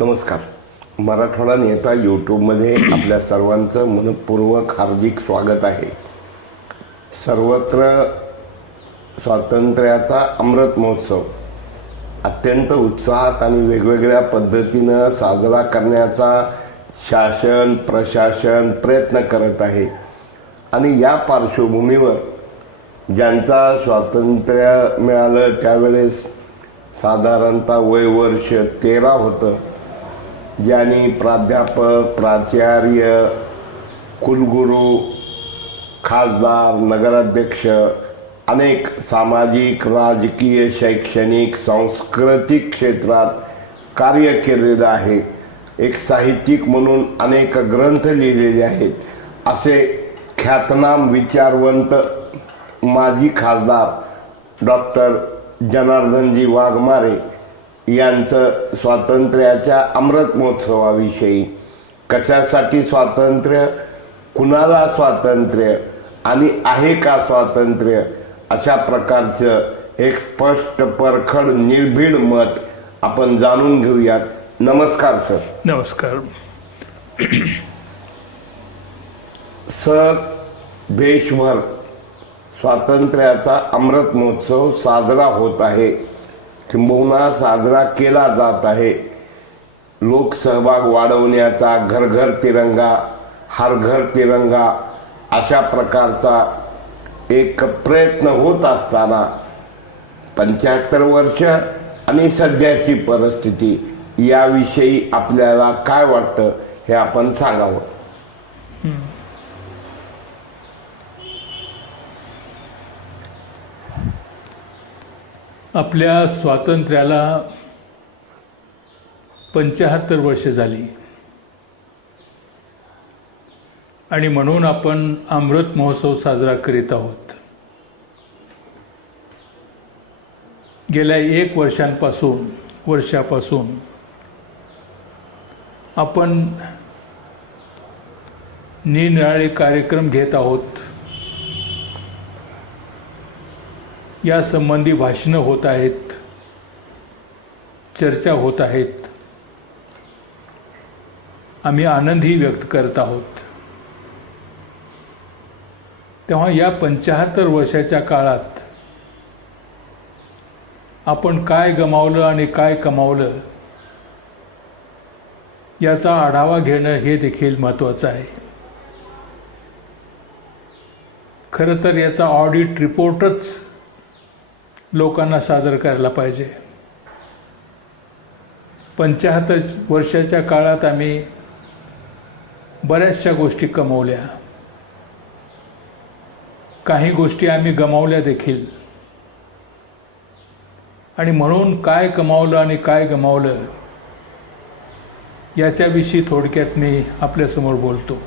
नमस्कार. मराठवाडा नेता यूट्यूबमध्ये आपल्या सर्वांचं मनपूर्वक हार्दिक स्वागत आहे. सर्वत्र स्वातंत्र्याचा अमृत महोत्सव अत्यंत उत्साहात आणि वेगवेगळ्या पद्धतीनं साजरा करण्याचा शासन प्रशासन प्रयत्न करत आहे. आणि या पार्श्वभूमीवर ज्यांचा स्वातंत्र्य मिळालं त्यावेळेस साधारणतः वय वर्ष 13 होतं, ज्यांनी प्राध्यापक प्राचार्य कुलगुरू खासदार नगराध्यक्ष अनेक सामाजिक राजकीय शैक्षणिक सांस्कृतिक क्षेत्रात कार्य केलेलं आहे. एक साहित्यिक म्हणून अनेक ग्रंथ लिहिलेले आहेत. असे ख्यातनाम विचारवंत माजी खासदार डॉक्टर जनार्दनजी वाघमारे यांचं स्वातंत्र्याच्या अमृत महोत्सवाविषयी, कशासाठी स्वातंत्र्य, कुणाला स्वातंत्र्य आणि आहे का स्वातंत्र्य, अशा प्रकारचं एक स्पष्ट परखड निर्भीड मत आपण जाणून घेऊयात. नमस्कार सर. नमस्कार. सर, देशभर स्वातंत्र्याचा अमृत महोत्सव साजरा होत आहे, किंबहुना साजरा केला जात आहे. लोकसहभाग वाढवण्याचा घर घर तिरंगा हर घर तिरंगा अशा प्रकारचा एक प्रयत्न होत असताना 75 वर्ष आणि सध्याची परिस्थिती याविषयी आपल्याला काय वाटतं हे आपण सांगावं. आपल्या स्वातंत्र्याला 75 वर्ष झाली आणि म्हणून आपण अमृत महोत्सव साजरा करीत आहोत. गेल्या 1 वर्षापासून आपण निरनिराळे कार्यक्रम घेत आहोत. या संबंधी भाषणं होत आहेत, चर्चा होत आहेत. आम्ही आनंदही व्यक्त करत आहोत. तेव्हा या 75 वर्षाच्या काळात आपण काय गमावलं आणि काय कमावलं याचा आढावा घेणं हे देखील महत्त्वाचं आहे. खरं तर याचा ऑडिट रिपोर्टच लोकांना सादर करायला पाहिजे. 75 वर्षाच्या काळात आम्ही बऱ्याचशा गोष्टी कमावल्या, काही गोष्टी आम्ही गमावल्या देखील. आणि म्हणून काय कमावलं आणि काय गमावलं याच्याविषयी थोडक्यात मी आपल्यासमोर बोलतो.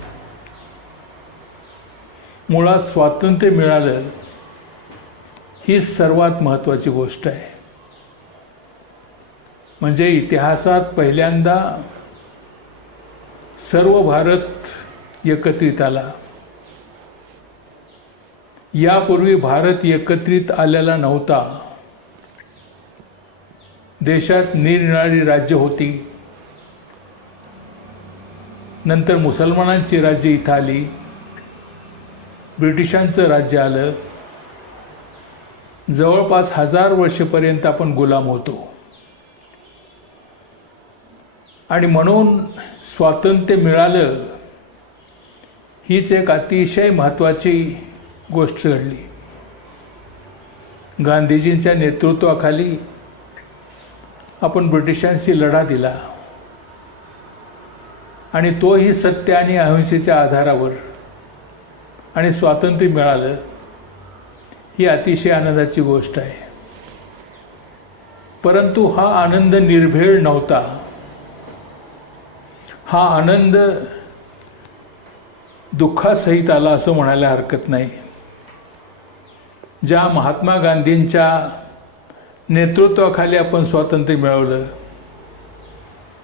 मुळात स्वातंत्र्य मिळालं ही सर्वात महत्त्वाची गोष्ट आहे. म्हणजे इतिहासात पहिल्यांदा सर्व भारत एकत्रित आला. यापूर्वी भारत एकत्रित आलेला नव्हता. देशात निरनिराळी राज्य होती. नंतर मुसलमानांची राज्य इथं आली, ब्रिटिशांचं राज्य आलं. जवळपास 1000 वर्षपर्यंत आपण गुलाम होतो. आणि म्हणून स्वातंत्र्य मिळालं हीच एक अतिशय महत्त्वाची गोष्ट घडली. गांधीजींच्या नेतृत्वाखाली आपण ब्रिटिशांशी लढा दिला आणि तोही सत्य आणि अहिंसेच्या आधारावर, आणि स्वातंत्र्य मिळालं ही अतिशय आनंदाची गोष्ट आहे. परंतु हा आनंद निर्भेळ नव्हता. हा आनंद दुःखासहित आला असं म्हणायला हरकत नाही. ज्या महात्मा गांधींच्या नेतृत्वाखाली आपण स्वातंत्र्य मिळवलं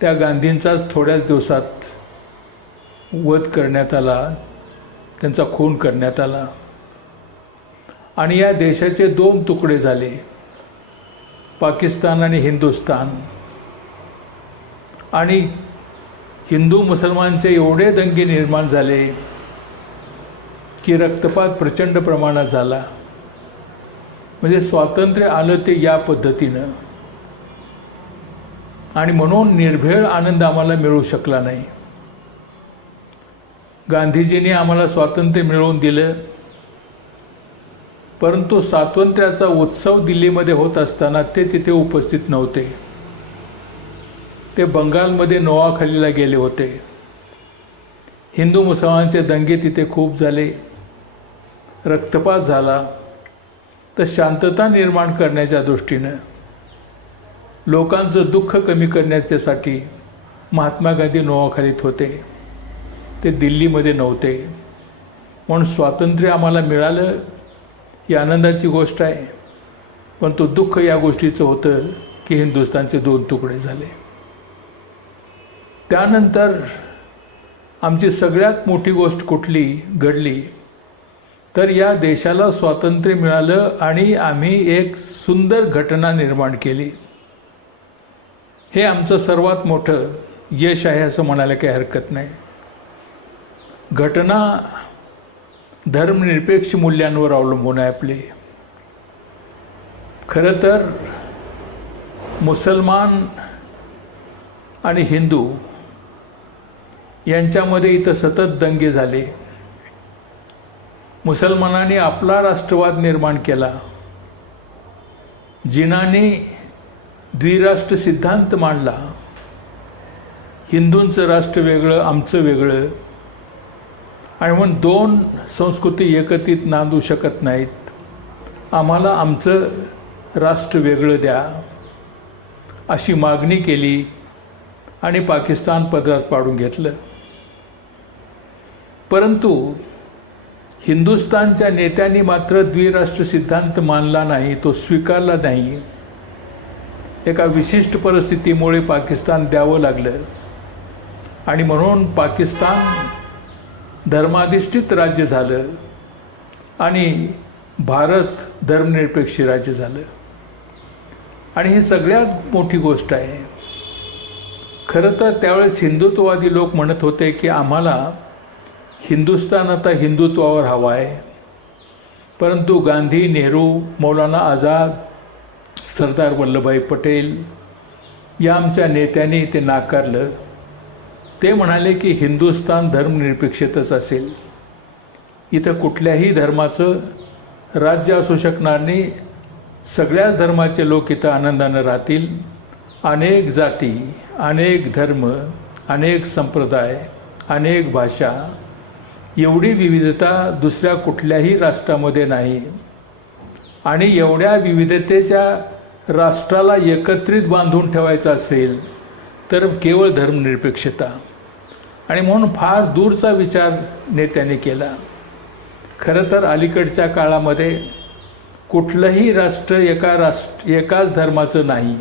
त्या गांधींचाच थोड्याच दिवसात वध करण्यात आला, त्यांचा खून करण्यात आला. आणि या देशाचे 2 तुकडे झाले, पाकिस्तान आणि हिंदुस्तान. आणि हिंदू मुसलमानचे एवढे दंगे निर्माण झाले की रक्तपात प्रचंड प्रमाणात झाला. म्हणजे स्वातंत्र्य आलं ते या पद्धतीनं, आणि म्हणून निर्भेळ आनंद आम्हाला मिळू शकला नाही. गांधीजींनी आम्हाला स्वातंत्र्य मिळवून दिलं, परंतु स्वातंत्र्याचा उत्सव दिल्लीमध्ये होत असताना ते तिथे उपस्थित नव्हते. ते बंगालमध्ये नोआखालीला गेले होते. हिंदू मुसलमानचे दंगे तिथे खूप झाले, रक्तपात झाला. तर शांतता निर्माण करण्याच्या दृष्टीनं, लोकांचं दुःख कमी करण्याच्यासाठी महात्मा गांधी नोआखालीत होते, ते दिल्लीमध्ये नव्हते. म्हणून स्वातंत्र्य आम्हाला मिळालं ही आनंदाची गोष्ट आहे, परंतु दुःख या गोष्टीचं होतं की हिंदुस्थानचे 2 तुकडे झाले. त्यानंतर आमची सगळ्यात मोठी गोष्ट कुठली घडली तर या देशाला स्वातंत्र्य मिळालं आणि आम्ही एक सुंदर घटना निर्माण केली. हे आमचं सर्वात मोठं यश आहे असं म्हणायला काही हरकत नाही. घटना धर्मनिरपेक्ष मूल्यांवर अवलंबून आहे आपली. खरं तर मुसलमान आणि हिंदू यांच्यामध्ये इथं सतत दंगे झाले. मुसलमानांनी आपला राष्ट्रवाद निर्माण केला. जिनांनी द्विराष्ट्र सिद्धांत मांडला. हिंदूंचं राष्ट्र वेगळं, आमचं वेगळं, आणि म्हणून 2 संस्कृती एकत्रित नांदू शकत नाहीत. आम्हाला आमचं राष्ट्र वेगळं द्या अशी मागणी केली आणि पाकिस्तान पदरात पाडून घेतलं. परंतु हिंदुस्थानच्या नेत्यांनी मात्र द्विराष्ट्र सिद्धांत मानला नाही, तो स्वीकारला नाही. एका विशिष्ट परिस्थितीमुळे पाकिस्तान द्यावं लागलं, आणि म्हणून पाकिस्तान धर्माधिष्ठित राज्य झालं आणि भारत धर्मनिरपेक्ष राज्य झालं. आणि ही सगळ्यात मोठी गोष्ट आहे. खरं तर त्यावेळेस हिंदुत्ववादी लोक म्हणत होते की आम्हाला हिंदुस्थान आता हिंदुत्वावर हवा आहे, परंतु गांधी, नेहरू, मौलाना आझाद, सरदार वल्लभभाई पटेल या आमच्या नेत्यांनी ते नाकारलं. ते म्हणाले की हिंदुस्थान धर्मनिरपेक्षतच असेल, इथं कुठल्याही धर्माचं राज्य असू शकणार नाही, सगळ्याच धर्माचे लोक इथं आनंदानं राहतील. अनेक जाती, अनेक धर्म, अनेक संप्रदाय, अनेक भाषा, एवढी विविधता दुसऱ्या कुठल्याही राष्ट्रामध्ये नाही. आणि एवढ्या विविधतेच्या राष्ट्राला एकत्रित बांधून ठेवायचं असेल तर केवळ धर्मनिरपेक्षता. आणि म्हणून फार दूरचा विचार नेत्याने केला. खरं तर अलीकडच्या काळामध्ये कुठलंही राष्ट्र एकाच धर्माचं नाही.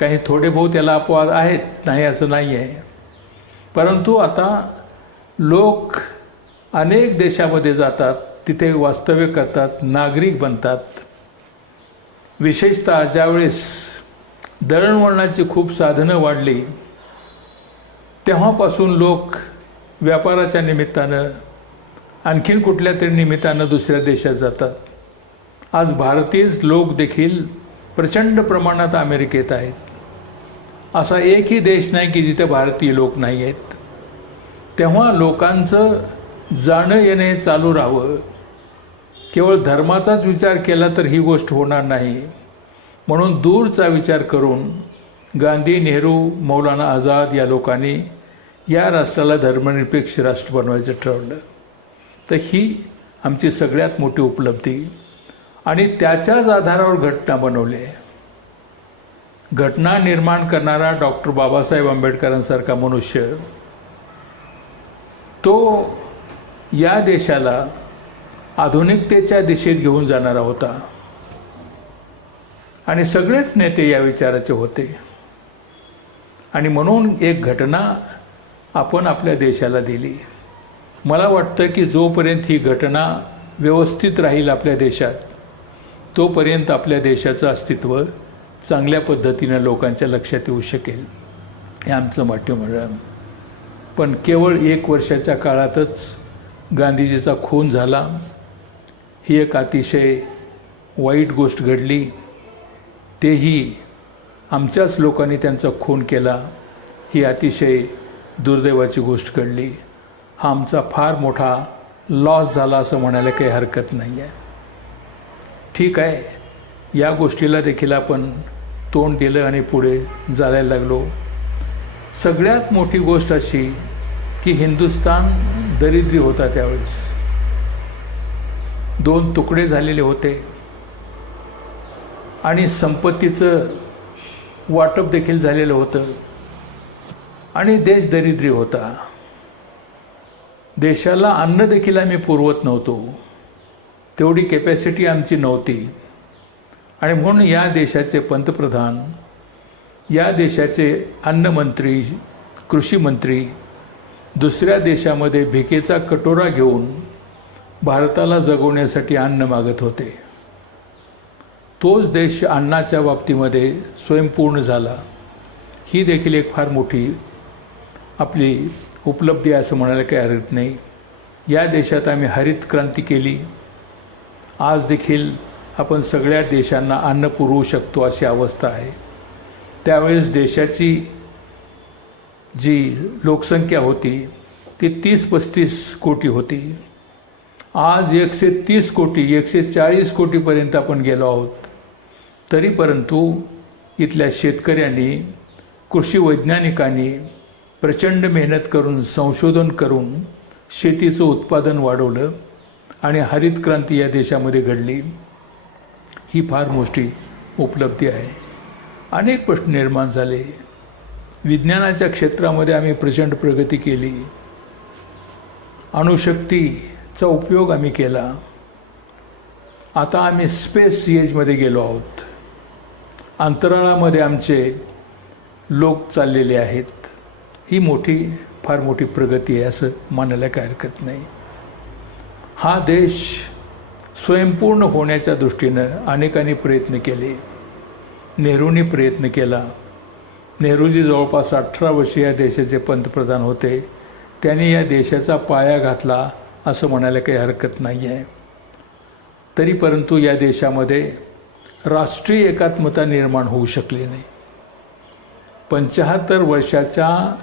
काही थोडे बहुत याला अपवाद आहेत, नाही असं नाही आहे. परंतु आता लोक अनेक देशामध्ये जातात, तिथे वास्तव्य करतात, नागरिक बनतात. विशेषतः ज्यावेळेस दळणवळणाची खूप साधनं वाढली तेव्हापासून लोक व्यापाराच्या निमित्तानं, आणखीन कुठल्या तरी निमित्तानं दुसऱ्या देशात जातात. आज भारतीय लोक देखील प्रचंड प्रमाणात अमेरिकेत आहेत. असा एकही देश नाही की जिथे भारतीय लोक नाही आहेत. तेव्हा लोकांचं जाणं येणे चालू राहावं. केवळ धर्माचाच विचार केला तर ही गोष्ट होणार नाही. म्हणून दूरचा विचार करून गांधी, नेहरू, मौलाना आझाद या लोकांनी या राष्ट्राला धर्मनिरपेक्ष राष्ट्र बनवायचं ठरवलं. तर ही आमची सगळ्यात मोठी उपलब्धी, आणि त्याच्याच आधारावर घटना बनवली आहे. घटना निर्माण करणारा डॉक्टर बाबासाहेब आंबेडकरांसारखा मनुष्य, तो या देशाला आधुनिकतेच्या दिशेत घेऊन जाणारा होता. आणि सगळेच नेते या विचाराचे होते. आणि म्हणून एक घटना आपण आपल्या देशाला दिली. मला वाटतं की जोपर्यंत ही घटना व्यवस्थित राहील आपल्या देशात, तोपर्यंत आपल्या देशाचं अस्तित्व चांगल्या पद्धतीनं लोकांच्या लक्षात येऊ शकेल. हे आमचं मंत्रिमंडळ. पण केवळ 1 वर्षाच्या काळातच गांधीजीचा खून झाला, ही एक अतिशय वाईट गोष्ट घडली. तेही आमच्याच लोकांनी त्यांचा खून केला, ही अतिशय दुर्दैवाची गोष्ट घडली. हा आमचा फार मोठा लॉस झाला असं म्हणायला काही हरकत नाही आहे. ठीक आहे, या गोष्टीला देखील आपण तोंड दिलं आणि पुढे चालायला लागलो. सगळ्यात मोठी गोष्ट अशी की हिंदुस्तान दरिद्री होता त्यावेळेस. 2 तुकडे झालेले होते आणि संपत्तीचं वाटप देखील झालेलं होतं आणि देश दरिद्री होता. देशाला अन्न देखील आम्ही पुरवत नव्हतो, तेवढी कॅपॅसिटी आमची नव्हती. आणि म्हणून या देशाचे पंतप्रधान, या देशाचे अन्नमंत्री, कृषी मंत्री दुसऱ्या देशामध्ये भिकेचा कटोरा घेऊन भारताला जगवण्यासाठी अन्न मागत होते. तोच देश अन्नाच्या बाबतीमध्ये स्वयंपूर्ण झाला. ही देखील एक फार मोठी आपली उपलब्धी आहे असं म्हणायला काही हरकत नाही. या देशात आम्ही हरित क्रांती केली. आज देखील आपण सगळ्या देशांना अन्न पुरवू शकतो अशी अवस्था आहे. त्यावेळेस देशाची जी लोकसंख्या होती ती 30-35 कोटी होती. आज 130 कोटी 140 कोटीपर्यंत आपण गेलो आहोत. तरी परंतु इथल्या शेतकऱ्यांनी, कृषी वैज्ञानिकांनी प्रचंड मेहनत करून, संशोधन करून शेतीचं उत्पादन वाढवलं आणि हरित क्रांती या देशामध्ये घडली. ही फार मोठी उपलब्धी आहे. अनेक प्रश्न निर्माण झाले. विज्ञानाच्या क्षेत्रामध्ये आम्ही प्रचंड प्रगती केली. अणुशक्तीचा उपयोग आम्ही केला. आता आम्ही स्पेस एजमध्ये गेलो आहोत. अंतराळामध्ये आमचे लोक चाललेले आहेत. ही फार मोठी प्रगती आहे असं मानायला काही हरकत नाही. हा देश स्वयंपूर्ण होण्याच्या दृष्टीनं अनेकांनी प्रयत्न केले. नेहरूंनी प्रयत्न केला. नेहरूजी जवळपास 18 वर्षे या देशाचे पंतप्रधान होते. त्यांनी या देशाचा पाया घातला असं म्हणायला काही हरकत नाही आहे. तरी परंतु या देशामध्ये राष्ट्रीय एकात्मता निर्माण होऊ शकली नाही. 75 वर्षाच्या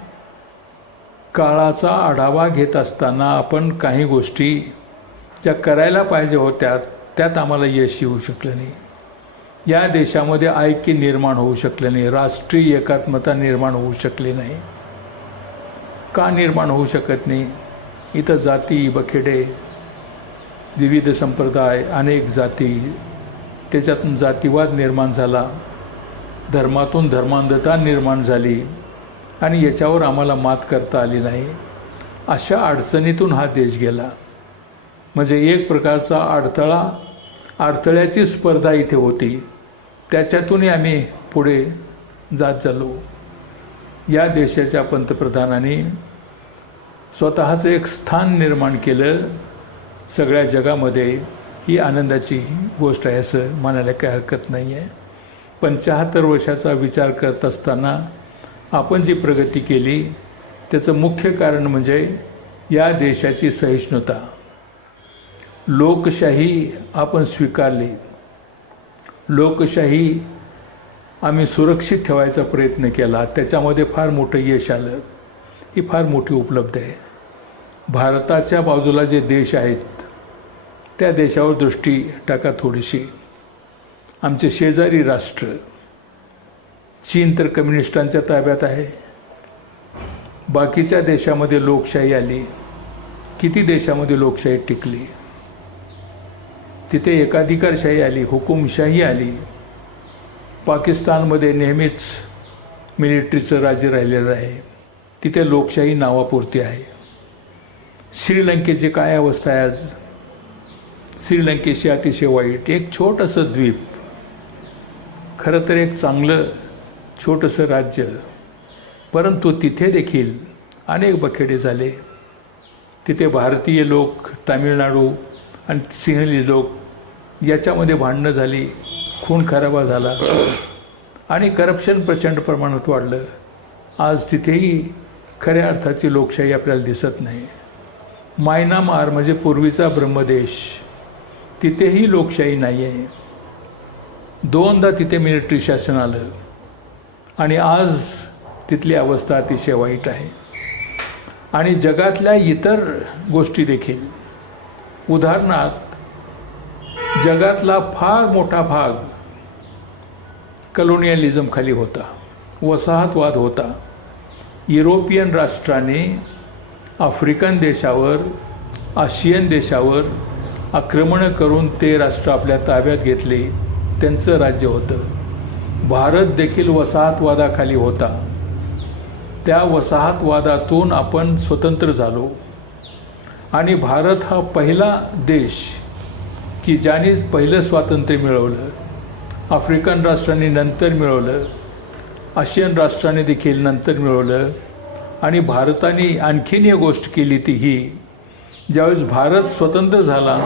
काळाचा आढावा घेत असताना आपण काही गोष्टी ज्या करायला पाहिजे होत्या त्यात आम्हाला यश येऊ शकलं नाही. या देशामध्ये ऐक्य निर्माण होऊ शकलं नाही. राष्ट्रीय एकात्मता निर्माण होऊ शकली नाही. का निर्माण होऊ शकत नाही? इथं जाती बखेडे, विविध संप्रदाय, अनेक जाती, त्याच्यातून जातीवाद निर्माण झाला, धर्मातून धर्मांधता निर्माण झाली आणि याच्यावर आम्हाला मात करता आली नाही. अशा अडचणीतून हा देश गेला. म्हणजे एक प्रकारचा अडथळ्याची स्पर्धा इथे होती. त्याच्यातूनही आम्ही पुढे जात चाललो. या देशाच्या पंतप्रधानांनी स्वतःचं एक स्थान निर्माण केलं सगळ्या जगामध्ये. ही आनंदाची गोष्ट आहे असं म्हणायला काही हरकत नाही आहे. 75 वर्षाचा विचार करत असताना आपण जी प्रगती केली त्याचं मुख्य कारण म्हणजे या देशाची सहिष्णुता. लोकशाही आपण स्वीकारली. लोकशाही आम्ही सुरक्षित ठेवायचा प्रयत्न केला. त्याच्यामध्ये फार मोठं यश आलं. ही फार मोठी उपलब्धी आहे. भारताच्या बाजूला जे देश आहेत त्या देशावर दृष्टी टाका थोडीशी. आमचे शेजारी राष्ट्र, चीन तर कम्युनिस्टांच्या ताब्यात आहे. बाकीच्या देशामध्ये लोकशाही आली. किती देशामध्ये लोकशाही टिकली? तिथे एकाधिकारशाही आली, हुकुमशाही आली. पाकिस्तानमध्ये नेहमीच मिलिटरीचं राज्य राहिलेलं आहे. तिथे लोकशाही नावापुरती आहे. श्रीलंकेची काय अवस्था आहे आज? श्रीलंकेशी अतिशय वाईट. एक छोटंसं द्वीप, खरं तर एक चांगलं छोटंसं राज्य, परंतु तिथे देखील अनेक बखेडे झाले. तिथे भारतीय लोक, तामिळनाडू आणि सिंहली लोक याच्यामध्ये भांडणं झाली, खून खराबा झाला आणि करप्शन प्रचंड प्रमाणात वाढलं. आज तिथेही खऱ्या अर्थाची लोकशाही आपल्याला दिसत नाही. म्यानमार म्हणजे पूर्वीचा ब्रह्मदेश, तिथेही लोकशाही नाही आहे. 2दा तिथे मिलिटरी शासन आलं आणि आज तिथली अवस्था अतिशय वाईट आहे. आणि जगातल्या इतर गोष्टी देखील, उदाहरणार्थ जगातला फार मोठा भाग कलोनियलिझम खाली होता, वसाहतवाद होता. युरोपियन राष्ट्रांनी आफ्रिकन देशावर, आशियन देशावर आक्रमणं करून ते राष्ट्र आपल्या ताब्यात घेतले, त्यांचं राज्य होतं. भारत देखील वसाहतवादाखाली होता. त्या वसाहतवादातून आपण स्वतंत्र झालो आणि भारत हा पहिला देश की ज्याने पहिलं स्वातंत्र्य मिळवलं. आफ्रिकन राष्ट्रांनी नंतर मिळवलं, आशियन राष्ट्रांनी देखील नंतर मिळवलं. आणि भारताने आणखीन एक गोष्ट केली ती ही, ज्यावेळेस भारत स्वतंत्र झाला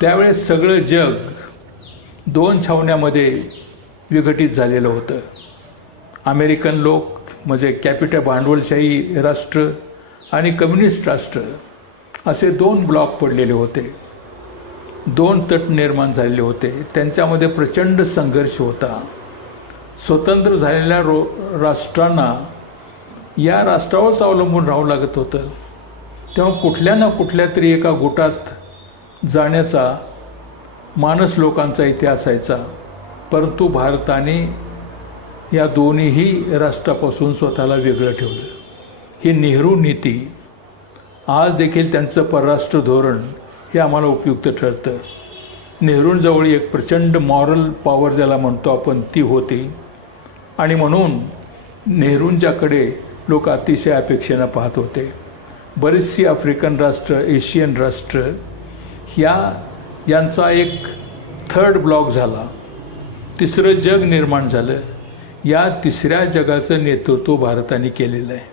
त्यावेळेस सगळं जग 2 छावण्यामध्ये विघटित झालेलं होतं. अमेरिकन लोक म्हणजे कॅपिटल भांडवलशाही राष्ट्र आणि कम्युनिस्ट राष्ट्र असे 2 ब्लॉक पडलेले होते. 2 तट निर्माण झालेले होते. त्यांच्यामध्ये प्रचंड संघर्ष होता. स्वतंत्र झालेल्या राष्ट्रांना या राष्ट्रावरच अवलंबून राहावं लागत होतं. तेव्हा कुठल्या ना कुठल्या तरी एका गुटात जाण्याचा मानस लोकांचा इथे असायचा. परंतु भारताने या दोन्हीही राष्ट्रापासून स्वतःला वेगळं ठेवलं. ही नेहरू नीती, आज देखील त्यांचं परराष्ट्र धोरण हे आम्हाला उपयुक्त ठरतं. नेहरूंजवळ एक प्रचंड मॉरल पॉवर ज्याला म्हणतो आपण ती होती आणि म्हणून नेहरूंच्याकडे लोक अतिशय अपेक्षेनं पाहत होते. बरीचशी आफ्रिकन राष्ट्र, एशियन राष्ट्र यांचा एक 3rd ब्लॉक झाला. 3रं जग निर्माण झालं. या 3ऱ्या जगाचं नेतृत्व भारताने केलेलं आहे.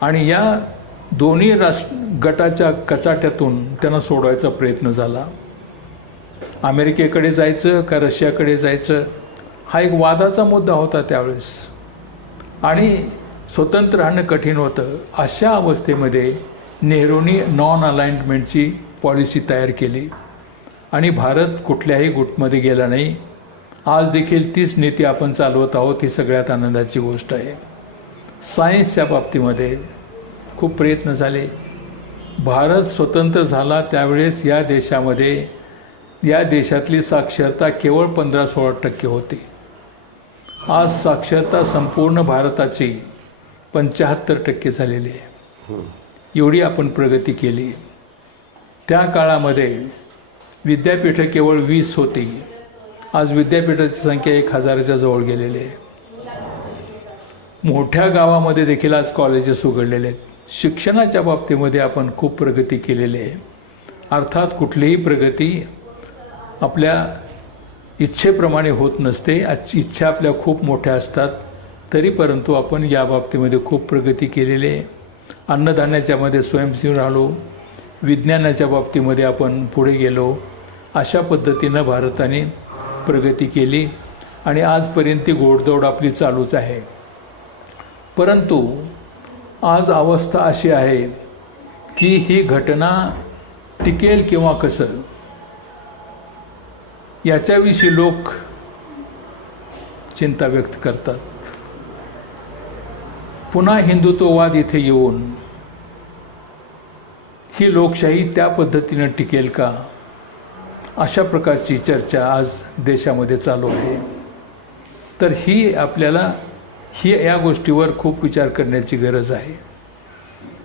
आणि या दोन्ही गटाच्या कचाट्यातून त्यांना सोडवायचा प्रयत्न झाला. अमेरिकेकडे जायचं का रशियाकडे जायचं हा एक वादाचा मुद्दा होता त्यावेळेस. आणि स्वतंत्र राहणं कठीण होतं. अशा अवस्थेमध्ये नेहरूंनी नॉन अलाइनमेंटची पॉलिसी तयार केली आणि भारत कुठल्याही गुटमध्ये गेला नाही. आज देखील तीच नीती आपण चालवत आहोत. ही सगळ्यात आनंदाची गोष्ट आहे. सायन्सच्या बाबतीमध्ये खूप प्रयत्न झाले. भारत स्वतंत्र झाला त्यावेळेस या देशातली साक्षरता केवळ 15-16% होती. आज साक्षरता संपूर्ण भारताची 75% झालेली आहे. एवढी आपण प्रगती केली. त्या काळामध्ये विद्यापीठं केवळ 20 होती. आज विद्यापीठाची संख्या 1000च्या जवळ गेलेली आहे. मोठ्या गावामध्ये देखील आज कॉलेजेस उघडलेले आहेत. शिक्षणाच्या बाबतीमध्ये आपण खूप प्रगती केलेली आहे. अर्थात कुठलीही प्रगती आपल्या इच्छेप्रमाणे होत नसते. इच्छा आपल्या खूप मोठ्या असतात. तरी परंतु आपण या बाबतीमध्ये खूप प्रगती केलेली आहे. अन्नधान्याच्यामध्ये स्वयंसिद्ध राहिलो. विज्ञानाच्या बाबतीमध्ये आपण पुढे गेलो. अशा पद्धतीनं भारताने प्रगती केली आणि आजपर्यंत ती घोडदौड आपली चालूच आहे. परंतु आज अवस्था अशी आहे की ही घटना टिकेल किंवा कसं याच्याविषयी लोक चिंता व्यक्त करतात. पुन्हा हिंदुत्ववाद इथे येऊन ही लोकशाही त्या पद्धतीनं टिकेल का, अशा प्रकारची चर्चा आज देशामध्ये चालू आहे. तर या गोष्टीवर खूप विचार करण्याची गरज आहे.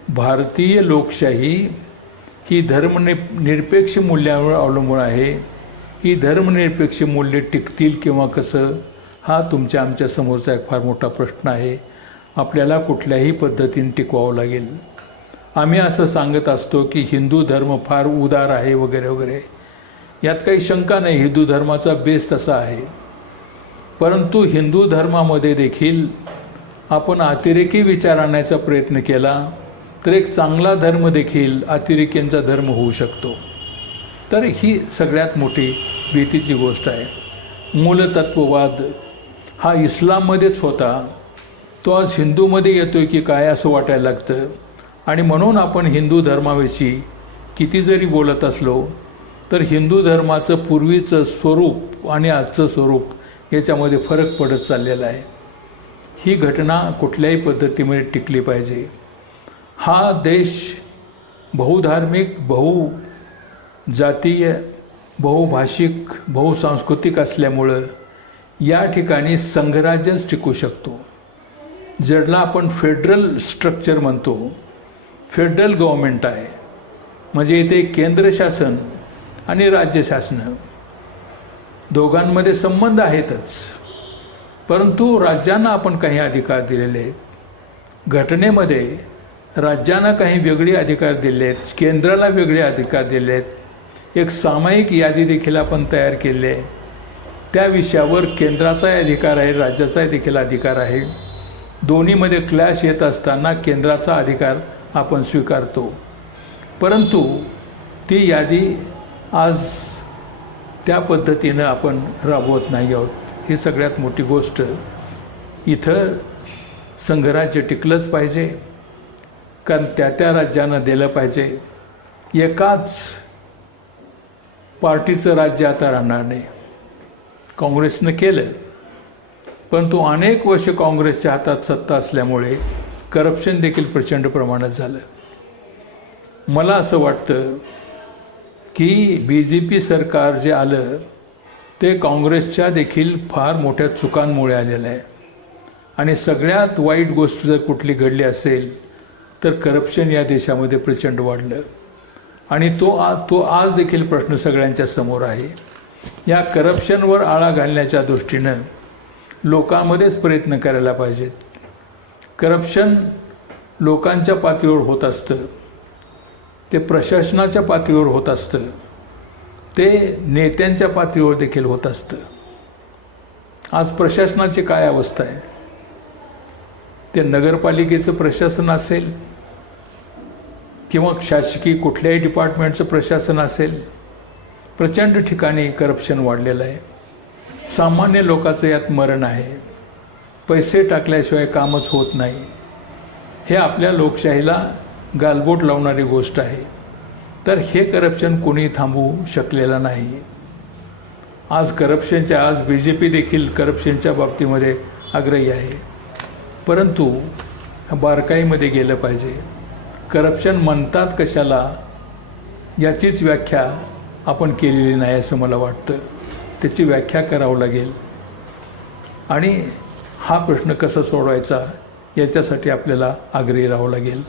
भारतीय लोकशाही ही धर्मनिरपेक्ष मूल्यावर अवलंबून आहे. ही धर्मनिरपेक्ष मूल्ये टिकतील किंवा कसं, हा आमच्या समोरचा एक फार मोठा प्रश्न आहे. आपल्याला कुठल्याही पद्धतीने टिकवावं लागेल. आम्ही असं सांगत असतो की हिंदू धर्म फार उदार आहे वगैरे वगैरे. यात काही शंका नाही, हिंदू धर्माचा बेस तसा आहे. परंतु हिंदू धर्मामध्ये देखील आपण अतिरेकी विचार आणण्याचा प्रयत्न केला तर एक चांगला धर्म देखील अतिरेक्यांचा धर्म होऊ शकतो. तर ही सगळ्यात मोठी भीतीची गोष्ट आहे. मूलतत्ववाद हा इस्लाममध्येच होता तो आज हिंदूमध्ये येतोय की काय असं वाटायला लागतं. आणि म्हणून आपण हिंदू धर्माविषयी किती जरी बोलत असलो तर हिंदू धर्माचं पूर्वीचं स्वरूप आणि आजचं स्वरूप याच्यामध्ये फरक पडत चाललेला आहे. ही घटना कुठल्याही पद्धतीमध्ये टिकली पाहिजे. हा देश बहुधार्मिक, बहुजातीय, बहुभाषिक, बहुसांस्कृतिक असल्यामुळं या ठिकाणी संघराज्यच टिकू शकतो. ज्याला आपण फेडरल स्ट्रक्चर म्हणतो, फेडरल गव्हर्मेंट आहे, म्हणजे इथे केंद्र शासन आणि राज्य शासन दोघांमध्ये संबंध आहेतच, परंतु राज्यांना आपण काही अधिकार दिलेले आहेत. घटनेमध्ये राज्यांना काही वेगळे अधिकार दिले आहेत, केंद्राला वेगळे अधिकार दिले आहेत. एक सामायिक यादी देखील आपण तयार केली आहे. त्या विषयावर केंद्राचाही अधिकार आहे, राज्याचाही देखील अधिकार आहे. दोन्हीमध्ये क्लॅश येत असताना केंद्राचा अधिकार आपण स्वीकारतो, परंतु ती यादी आज त्या पद्धतीनं आपण राबवत नाही आहोत. ही सगळ्यात मोठी गोष्ट. इथं संघराज्य टिकलंच पाहिजे, कारण त्या राज्यांना दिलं पाहिजे. एकाच पार्टीचं राज्य आता राहणार नाही. काँग्रेसनं केलं, परंतु अनेक वर्ष काँग्रेसच्या हातात सत्ता असल्यामुळे करप्शन देखील प्रचंड प्रमाणात झालं. मला असं वाटतं की BJP सरकार जे आलं ते काँग्रेसच्या देखील फार मोठ्या चुकांमुळे आलेलं आहे. आणि सगळ्यात वाईट गोष्ट जर कुठली घडली असेल तर करप्शन या देशामध्ये प्रचंड वाढलं. आणि तो आज देखील प्रश्न सगळ्यांच्या समोर आहे. या करप्शनवर आळा घालण्याच्या दृष्टीनं लोकांमध्येच प्रयत्न करायला पाहिजेत. करप्शन लोकांच्या पातळीवर होत असतं, ते प्रशासनाच्या पातळीवर होत असतं, ते नेत्यांच्या पातळीवर देखील होत असतं. आज प्रशासनाची काय अवस्था आहे? ते नगरपालिकेचं प्रशासन असेल किंवा शासकीय कुठल्याही डिपार्टमेंटचं प्रशासन असेल, प्रचंड ठिकाणी करप्शन वाढलेलं आहे. सामान्य लोकांचं यात मरण आहे. पैसे टाकल्याशिवाय कामच होत नाही. हे आपल्या लोकशाहीला गालबोट लावणारी गोष्ट आहे. तर हे करप्शन कोणी थांबवू शकलेलं नाही. आज BJP देखील करप्शनच्या बाबतीमध्ये आग्रही आहे, परंतु बारकाईमध्ये गेलं पाहिजे. करप्शन म्हणतात कशाला याचीच व्याख्या आपण केलेली नाही असं मला वाटतं. त्याची व्याख्या करावं लागेल आणि हा प्रश्न कसा सोडवायचा याच्यासाठी आपल्याला आग्रही राहावं लागेल.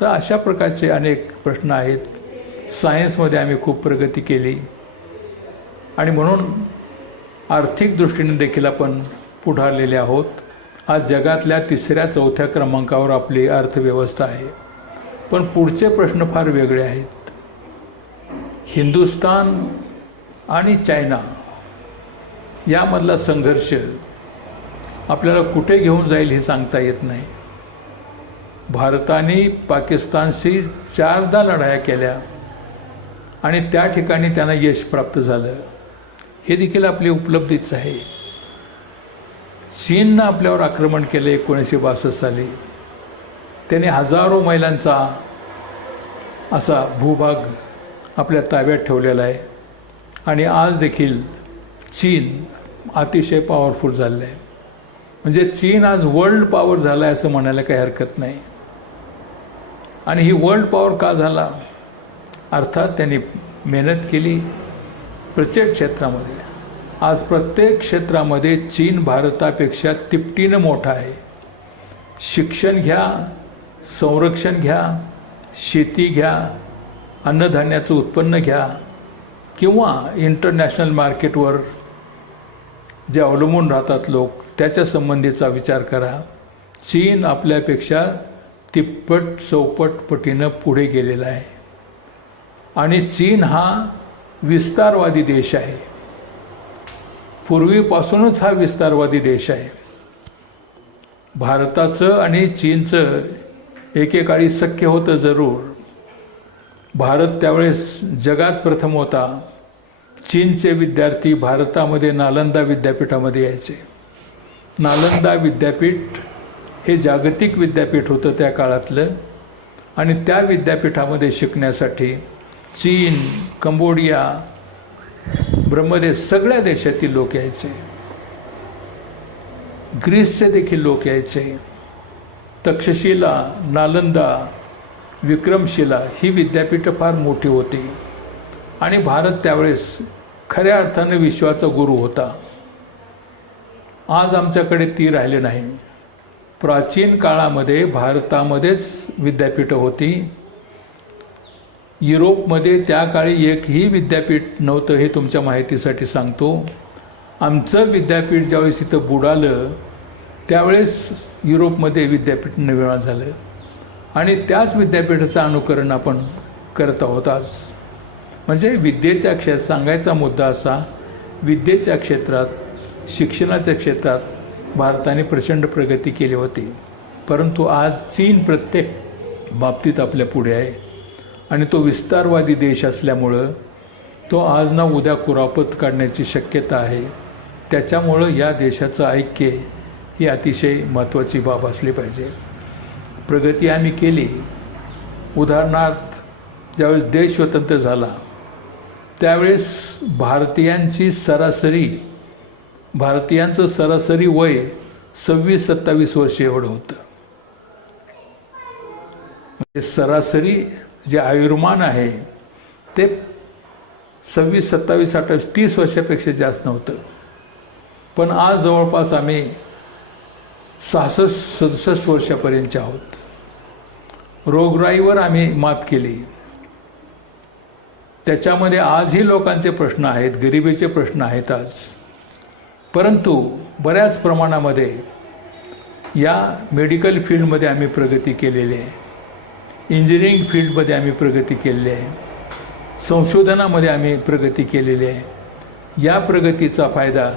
तर अशा प्रकारचे अनेक प्रश्न आहेत. सायन्समध्ये आम्ही खूप प्रगती केली आणि म्हणून आर्थिक दृष्टीने देखील आपण पुढारलेले आहोत. आज जगातल्या 3ऱ्या-4थ्या क्रमांकावर आपली अर्थव्यवस्था आहे. पण पुढचे प्रश्न फार वेगळे आहेत. हिंदुस्तान आणि चायना यामधला संघर्ष आपल्याला कुठे घेऊन जाईल हे सांगता येत नाही. भारताने पाकिस्तानशी 4दा लढाया केल्या आणि त्या ठिकाणी त्यांना यश प्राप्त झालं. हे देखील आपली उपलब्धीच आहे. चीननं आपल्यावर आक्रमण केलं 1962 साली. त्याने हजारो मैलांचा असा भूभाग आपल्या ताब्यात ठेवलेला आहे आणि आज देखील चीन अतिशय पॉवरफुल झालेलं आहे. म्हणजे चीन आज वर्ल्ड पॉवर झाला आहे असं म्हणायला काही हरकत नाही. आणि ही वर्ल्ड पॉवर का झाला? अर्थात त्यांनी मेहनत केली प्रत्येक क्षेत्रामध्ये. आज प्रत्येक क्षेत्रामध्ये चीन भारतापेक्षा तिपटीनं मोठा आहे. शिक्षण घ्या, संरक्षण घ्या, शेती घ्या, अन्नधान्याचं उत्पन्न घ्या किंवा इंटरनॅशनल मार्केटवर जे अवलंबून राहतात लोक त्याच्या संबंधीचा विचार करा. चीन आपल्यापेक्षा तिप्पट चौपट पटीनं पुढे गेलेला आहे. आणि चीन हा विस्तारवादी देश आहे. पूर्वीपासूनच हा विस्तारवादी देश आहे. भारताचं आणि चीनचं एकेकाळी सख्य होतं जरूर. भारत त्यावेळेस जगात प्रथम होता. चीनचे विद्यार्थी भारतामध्ये नालंदा विद्यापीठामध्ये यायचे. नालंदा विद्यापीठ हे जागतिक विद्यापीठ होतं त्या काळातलं, आणि त्या विद्यापीठामध्ये शिकण्यासाठी चीन, कंबोडिया, ब्रह्मदेश सगळ्या देशातील लोक यायचे. ग्रीसचे देखील लोक यायचे. तक्षशिला, नालंदा, विक्रमशिला ही विद्यापीठं फार मोठी होती आणि भारत त्यावेळेस खऱ्या अर्थाने विश्वाचा गुरु होता. आज आमच्याकडे ती राहिले नाही. प्राचीन काळामध्ये भारतामध्येच विद्यापीठं होती. युरोपमध्ये त्या काळी एकही विद्यापीठ नव्हतं, हे तुमच्या माहितीसाठी सांगतो. आमचं विद्यापीठ ज्यावेळेस इथं बुडालं त्यावेळेस युरोपमध्ये विद्यापीठ निर्माण झालं आणि त्याच विद्यापीठाचं अनुकरण आपण करत आहोत आज. म्हणजे विद्येच्या क्षेत्रात सांगायचा मुद्दा असा, विद्येच्या क्षेत्रात, शिक्षणाच्या क्षेत्रात भारताने प्रचंड प्रगती केली होती. परंतु आज चीन प्रत्येक बाबतीत आपल्या पुढे आहे आणि तो विस्तारवादी देश असल्यामुळं तो आज ना उद्या कुरापत काढण्याची शक्यता आहे. त्याच्यामुळं या देशाचं ऐक्य ही अतिशय महत्त्वाची बाब असली पाहिजे. प्रगती आम्ही केली. उदाहरणार्थ ज्यावेळेस देश स्वतंत्र झाला त्यावेळेस भारतीयांचं सरासरी वय 26-27 वर्ष एवढं होतं. म्हणजे सरासरी जे आयुर्मान आहे ते 26, 27, 28, 30 वर्षापेक्षा जास्त नव्हतं. पण आज जवळपास आम्ही 66-67 वर्षापर्यंतचे आहोत. रोगराईवर आम्ही मात केली. त्याच्यामध्ये आजही लोकांचे प्रश्न आहेत, गरिबीचे प्रश्न आहेत आज. परंतु बऱ्याच प्रमाणामध्ये या मेडिकल फील्डमध्ये आम्ही प्रगती केलेली आहे. इंजिनिअरिंग फील्डमध्ये आम्ही प्रगती केलेली आहे. संशोधनामध्ये आम्ही प्रगती केलेली आहे. या प्रगतीचा फायदा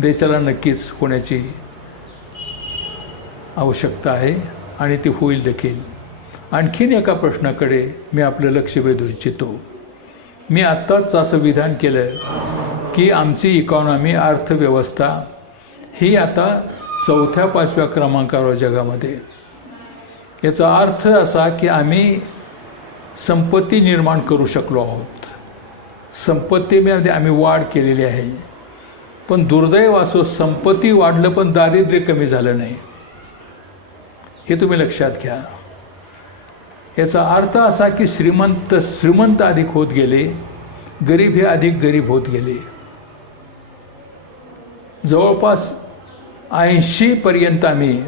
देशाला नक्कीच होण्याची आवश्यकता आहे आणि ती होईल देखील. आणखीन एका प्रश्नाकडे मी आपलं लक्ष वेधू इच्छितो. मी आत्ताच असं विधान केलं की आमची इकॉनॉमी, अर्थव्यवस्था ही आता 4थ्या-5व्या क्रमांकावर जगामध्ये. याचा अर्थ असा की आम्ही संपत्ती निर्माण करू शकलो आहोत. संपत्तीमध्ये आम्ही वाढ केलेली आहे. पण दुर्दैव असो, संपत्ती वाढलं पण दारिद्र्य कमी झालं नाही. हे तुम्ही लक्षात घ्या. याचा अर्थ असा की श्रीमंत अधिक होत गेले, गरीब हे अधिक गरीब होत गेले. जवळपास 80% आम्ही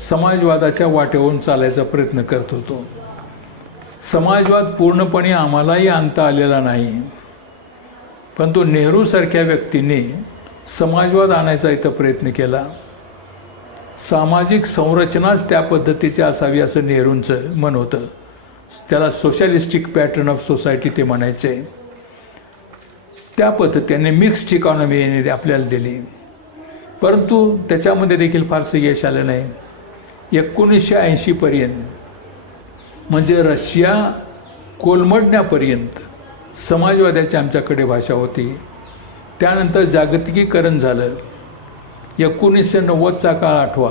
समाजवादाच्या वाटेवरून चालायचा प्रयत्न करत होतो. समाजवाद पूर्णपणे आम्हालाही आणता आलेला नाही, पण तो नेहरूसारख्या व्यक्तीने समाजवाद आणायचा इथं प्रयत्न केला. सामाजिक संरचनाच त्या पद्धतीची असावी असं नेहरूंचं मन होतं. त्याला सोशलिस्टिक पॅटर्न ऑफ सोसायटी ते म्हणायचे. त्या पद्धतीने मिक्स्ड इकॉनॉमी आपल्याला दिली. परंतु त्याच्यामध्ये देखील फारसं यश आलं नाही. 1980 पर्यंत म्हणजे रशिया कोलमडण्यापर्यंत समाजवादाची आमच्याकडे भाषा होती. त्यानंतर जागतिकीकरण झालं. 1990चा काळ आठवा.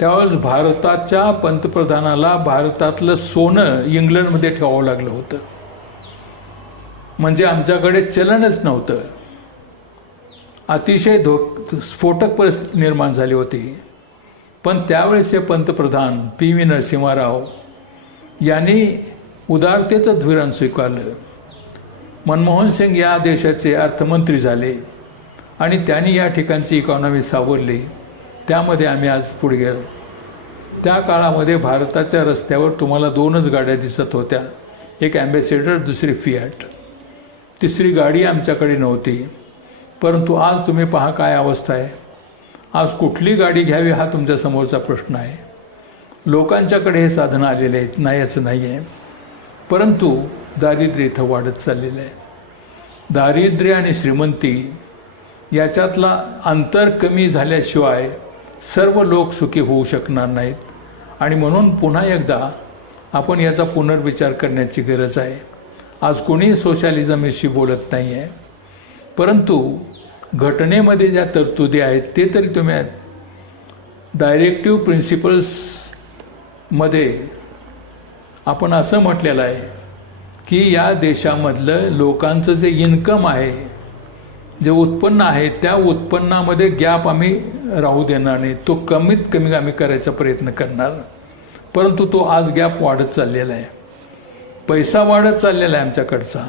त्यावेळेस भारताच्या पंतप्रधानाला भारतातलं सोनं इंग्लंडमध्ये ठेवावं लागलं होतं. म्हणजे आमच्याकडे चलनच नव्हतं. अतिशय स्फोटक परिस्थिती निर्माण झाली होती. पण त्यावेळेसचे पंतप्रधान PV नरसिंहराव यांनी उदारतेचं धोरण स्वीकारलं. मनमोहन सिंग या देशाचे अर्थमंत्री झाले आणि त्यांनी या ठिकाणची इकॉनॉमी सावरली. त्यामध्ये आम्ही आज पुढे गेलो. त्या काळामध्ये भारताच्या रस्त्यावर तुम्हाला 2च गाड्या दिसत होत्या. एक ॲम्बेसेडर, दुसरी फियाट. तिसरी गाडी आमच्याकडे नव्हती. परंतु आज तुम्ही पहा काय अवस्था आहे. आज कुठली गाडी घ्यावी हा तुमच्या समोरचा प्रश्न आहे. लोकांच्याकडे हे साधनं आलेले आहेत, नाही असं नाही आहे. परंतु दारिद्र्य इथं वाढत चाललेलं आहे. दारिद्र्य आणि श्रीमंती याच्यातला अंतर कमी झाल्याशिवाय सर्व लोक सुखी होऊ शकणार नाहीत. आणि म्हणून पुन्हा एकदा आपण याचा पुनर्विचार करण्याची गरज आहे. आज कोणीही सोशलिझमशी बोलत नाही आहे. परंतु घटनेमध्ये ज्या तरतुदी आहेत ते तरी तुम्ही डायरेक्टिव्ह प्रिन्सिपल्समध्ये आपण असं म्हटलेलं आहे की या देशामधलं लोकांचं जे इन्कम आहे, जे उत्पन्न आहे, त्या उत्पन्नामध्ये गॅप आम्ही राहू देणार नाही. तो कमीत कमी आम्ही करायचा प्रयत्न करणार. परंतु तो आज गॅप वाढत चाललेला आहे. पैसा वाढत चाललेला आहे आमच्याकडचा.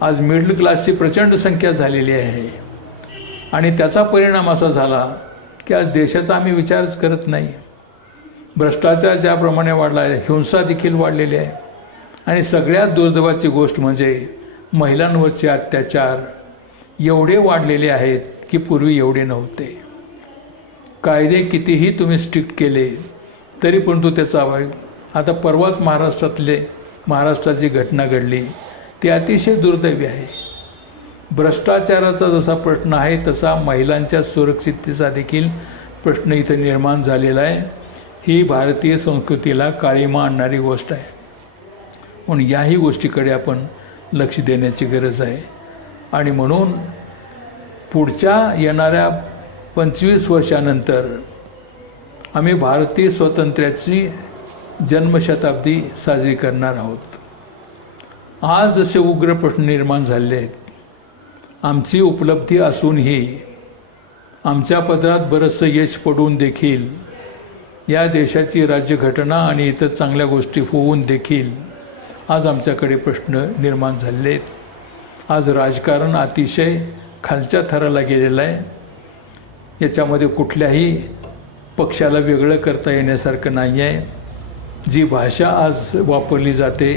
आज मिडल क्लासची प्रचंड संख्या झालेली आहे आणि त्याचा परिणाम असा झाला की आज देशाचा आम्ही विचारच करत नाही. भ्रष्टाचार ज्याप्रमाणे वाढला आहे, हिंसा देखील वाढलेली आहे आणि सगळ्यात दुर्दैवाची गोष्ट म्हणजे महिलांवरचे अत्याचार एवढे वाढलेले आहेत की पूर्वी एवढे नव्हते. कायदे कितीही तुम्ही स्ट्रिक्ट केले तरी परंतु त्याचा आता परवाच महाराष्ट्राची घटना घडली ती अतिशय दुर्दैवी आहे. भ्रष्टाचाराचा जसा प्रश्न आहे तसा महिलांच्या सुरक्षिततेचा देखील प्रश्न इथं निर्माण झालेला आहे. ही भारतीय संस्कृतीला काळीमा आणणारी गोष्ट आहे. म्हणून याही गोष्टीकडे आपण लक्ष देण्याची गरज आहे. आणि म्हणून पुढच्या येणाऱ्या 25 वर्षानंतर आम्ही भारतीय स्वातंत्र्याची जन्मशताब्दी साजरी करणार आहोत. आज जसे उग्र प्रश्न निर्माण झाले आहेत, आमची उपलब्धी असूनही आमच्या पदरात बरंचसं यश पडून देखील, या देशाची राज्यघटना आणि इतर चांगल्या गोष्टी होऊन देखील आज आमच्याकडे प्रश्न निर्माण झाले आहेत. आज राजकारण अतिशय खालच्या थराला गेलेलं आहे. याच्यामध्ये कुठल्याही पक्षाला वेगळं करता येण्यासारखं नाही आहे. जी भाषा आज वापरली जाते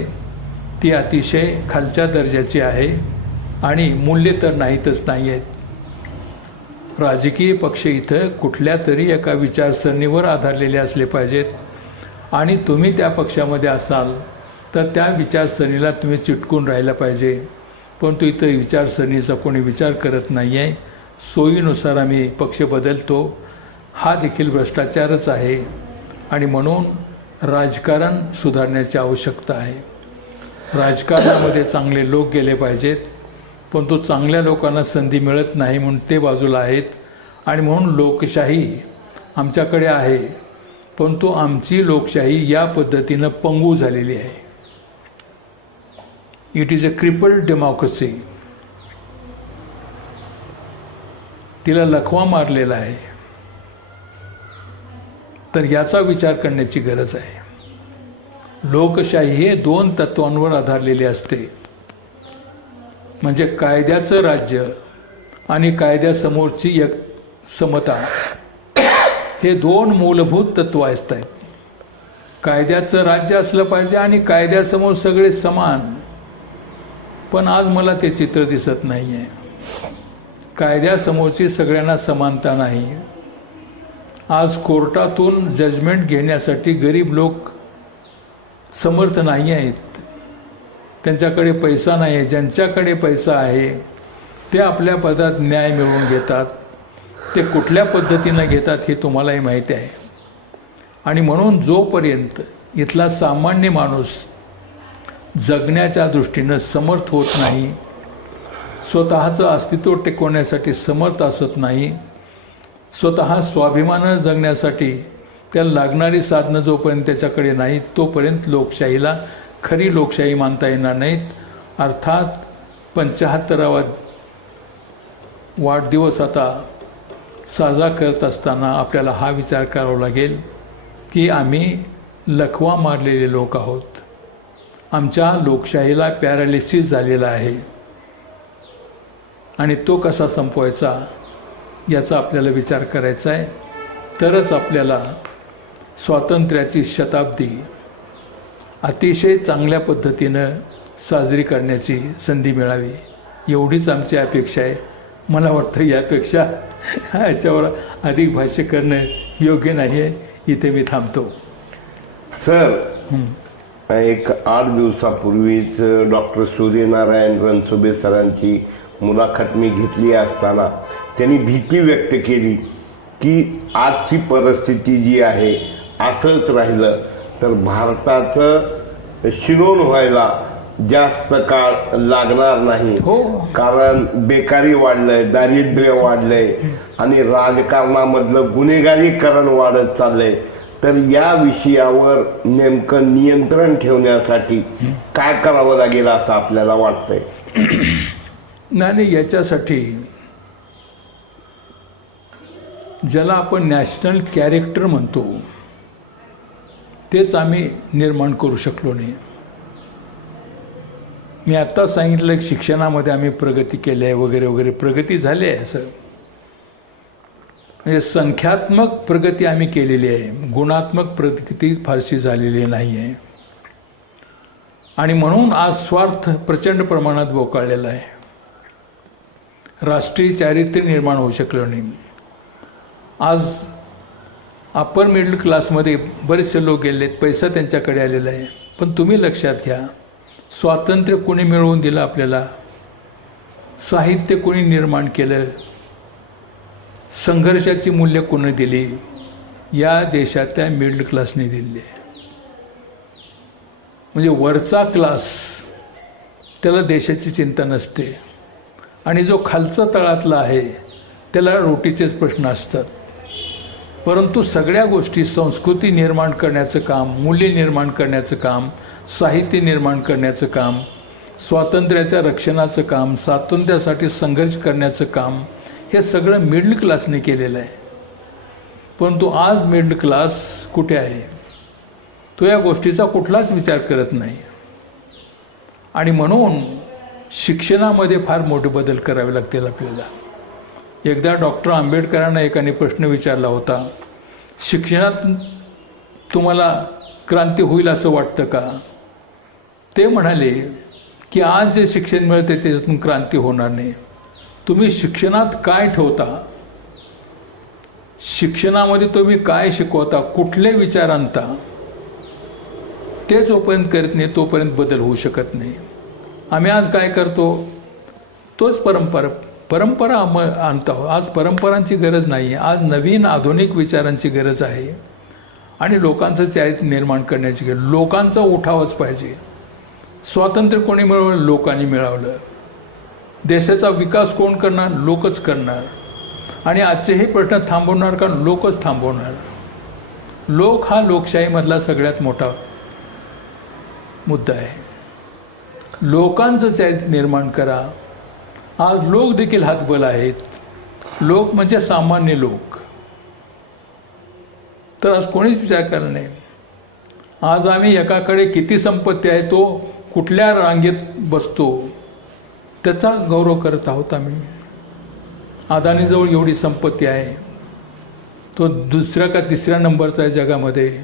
ती अतिशय खालच्या दर्जाची आहे आणि मूल्य तर नाहीतच नाही आहेत. राजकीय पक्ष इथं कुठल्या तरी एका विचारसरणीवर आधारलेले असले पाहिजेत आणि तुम्ही त्या पक्षामध्ये असाल तर त्या विचारसरणीला तुम्ही चिटकून राहिला पाहिजे. परंतु इतर विचारसरणीचा कोणी विचार करत नाही आहे. सोयीनुसार आम्ही पक्ष बदलतो, हा देखील भ्रष्टाचारच आहे. आणि म्हणून राजकारण सुधारण्याची आवश्यकता आहे. राजकारणामध्ये चांगले लोक गेले पाहिजेत, परंतु चांगल्या लोकांना संधी मिळत नाही म्हणून ते बाजूला आहेत. आणि म्हणून लोकशाही आमच्याकडे आहे, परंतु आमची लोकशाही या पद्धतीनं पंगू झालेली आहे. It is a crippled democracy. तिला लखवा मारलेला आहे. तर याचा विचार करण्याची गरज आहे. लोकशाही हे 2 तत्वांवर आधारलेली असते, म्हणजे कायद्याचं राज्य आणि कायद्यासमोरची एक समता. हे 2 मूलभूत तत्व असतात. कायद्याचं राज्य असलं पाहिजे आणि कायद्यासमोर सगळे समान. पण आज मला ते चित्र दिसत नाही आहे. कायद्यासमोरची सगळ्यांना समानता नाही. आज कोर्टातून जजमेंट घेण्यासाठी गरीब लोक समर्थ नाही आहेत. त्यांच्याकडे पैसा नाही आहे. ज्यांच्याकडे पैसा आहे ते आपल्या पदात न्याय मिळवून घेतात. ते कुठल्या पद्धतीनं घेतात हे तुम्हालाही माहिती आहे. आणि म्हणून जोपर्यंत इथला सामान्य माणूस जगण्याच्या दृष्टीनं समर्थ होत नाही, स्वतःचं अस्तित्व टिकवण्यासाठी समर्थ असत नाही, स्वतः स्वाभिमानानं जगण्यासाठी त्याला लागणारी साधनं जोपर्यंत त्याच्याकडे नाहीत, तोपर्यंत लोकशाहीला खरी लोकशाही मानता येणार नाहीत. अर्थात 75वा वाढदिवस आता साजरा करत असताना आपल्याला हा विचार करावा लागेल की आम्ही लखवा मारलेले लोक आहोत. आमच्या लोकशाहीला पॅरालिसिस झालेला आहे आणि तो कसा संपवायचा याचा आपल्याला विचार करायचा आहे. तरच आपल्याला स्वातंत्र्याची शताब्दी अतिशय चांगल्या पद्धतीनं साजरी करण्याची संधी मिळावी, एवढीच आमची अपेक्षा आहे. मला वाटतं यापेक्षा याच्यावर अधिक भाष्य करणं योग्य नाही आहे. इथे मी थांबतो. सर, एक 8 दिवसापूर्वीच डॉक्टर सूर्यनारायण रणसुभे सरांची मुलाखत मी घेतली असताना त्यांनी भीती व्यक्त केली की आजची परिस्थिती जी आहे असंच राहिलं तर भारताचं शिरोन व्हायला जास्त काळ लागणार नाही. हो. कारण बेकारी वाढलंय, दारिद्र्य वाढलंय आणि राजकारणामधलं गुन्हेगारीकरण वाढत चाललंय. तर या विषयावर नेमकं नियंत्रण ठेवण्यासाठी काय करावं लागेल असं आपल्याला वाटतंय? नाही, याच्यासाठी ज्याला आपण नॅशनल कॅरेक्टर म्हणतो तेच आम्ही निर्माण करू शकलो नाही. मी आत्ता सांगितलं की शिक्षणामध्ये आम्ही प्रगती केली आहे वगैरे वगैरे, प्रगती झाली आहे असं, म्हणजे संख्यात्मक प्रगती आम्ही केलेली आहे, गुणात्मक प्रगती फारशी झालेली नाही आहे. आणि म्हणून आज स्वार्थ प्रचंड प्रमाणात बोकाळलेला आहे. राष्ट्रीय चारित्र्य निर्माण होऊ शकलं नाही. आज अप्पर मिडल क्लासमध्ये बरेचसे लोक गेलेत, पैसा त्यांच्याकडे आलेला आहे. पण तुम्ही लक्षात घ्या, स्वातंत्र्य कोणी मिळवून दिलं आपल्याला? साहित्य कोणी निर्माण केलं? संघर्षाची मूल्य कोणी दिली? या देशातल्या मिडल क्लासने दिली. म्हणजे वरचा क्लास त्याला देशाची चिंता नसते, आणि जो खालचा तळातला आहे त्याला रोटीचेच प्रश्न असतात. परंतु सगळ्या गोष्टी, संस्कृती निर्माण करण्याचं काम, मूल्य निर्माण करण्याचं काम, साहित्य निर्माण करण्याचं काम, स्वातंत्र्याच्या रक्षणाचं काम, स्वातंत्र्यासाठी संघर्ष करण्याचं काम, हे सगळं मिडल क्लासने केलेलं आहे. परंतु आज मिडल क्लास कुठे आहे? तो या गोष्टीचा कुठलाच विचार करत नाही. आणि म्हणून शिक्षणामध्ये फार मोठे बदल करावे लागतील आपल्याला. एकदा डॉक्टर आंबेडकरांना एकाने प्रश्न विचारला होता, शिक्षणात तुम्हाला क्रांती होईल असं वाटतं का? ते म्हणाले की आज जे शिक्षण मिळते त्याच्यातून क्रांती होणार नाही. तुम्ही शिक्षणात काय ठेवता, शिक्षणामध्ये तुम्ही काय शिकवता, कुठले विचार आणता, ते जोपर्यंत करत नाही तोपर्यंत बदल होऊ शकत नाही. आम्ही आज काय करतो? तोच परंपरा आणतो. आज परंपरांची गरज नाही आहे, आज नवीन आधुनिक विचारांची गरज आहे. आणि लोकांचं चारित्र्य निर्माण करण्याची गरज. लोकांचा उठावच पाहिजे. स्वातंत्र्य कोणी मिळवलं? लोकांनी मिळवलं. देशाचा विकास कोण करणार? लोकच करणार. आणि आजचे हे प्रश्न थांबवणार का? लोकच थांबवणार. लोक हा लोकशाहीमधला सगळ्यात मोठा मुद्दा आहे. लोकांचं चारित्र्य निर्माण करा. आज लोक देखील हातबल आहेत. लोक म्हणजे सामान्य लोक. तर आज कोणीच विचार करणार नाही. आज आम्ही एकाकडे किती संपत्ती आहे, तो कुठल्या रांगेत बसतो, त्याचा गौरव करत आहोत आम्ही. अदानीजवळ एवढी संपत्ती आहे, तो दुसऱ्या का तिसऱ्या नंबरचा आहे जगामध्ये.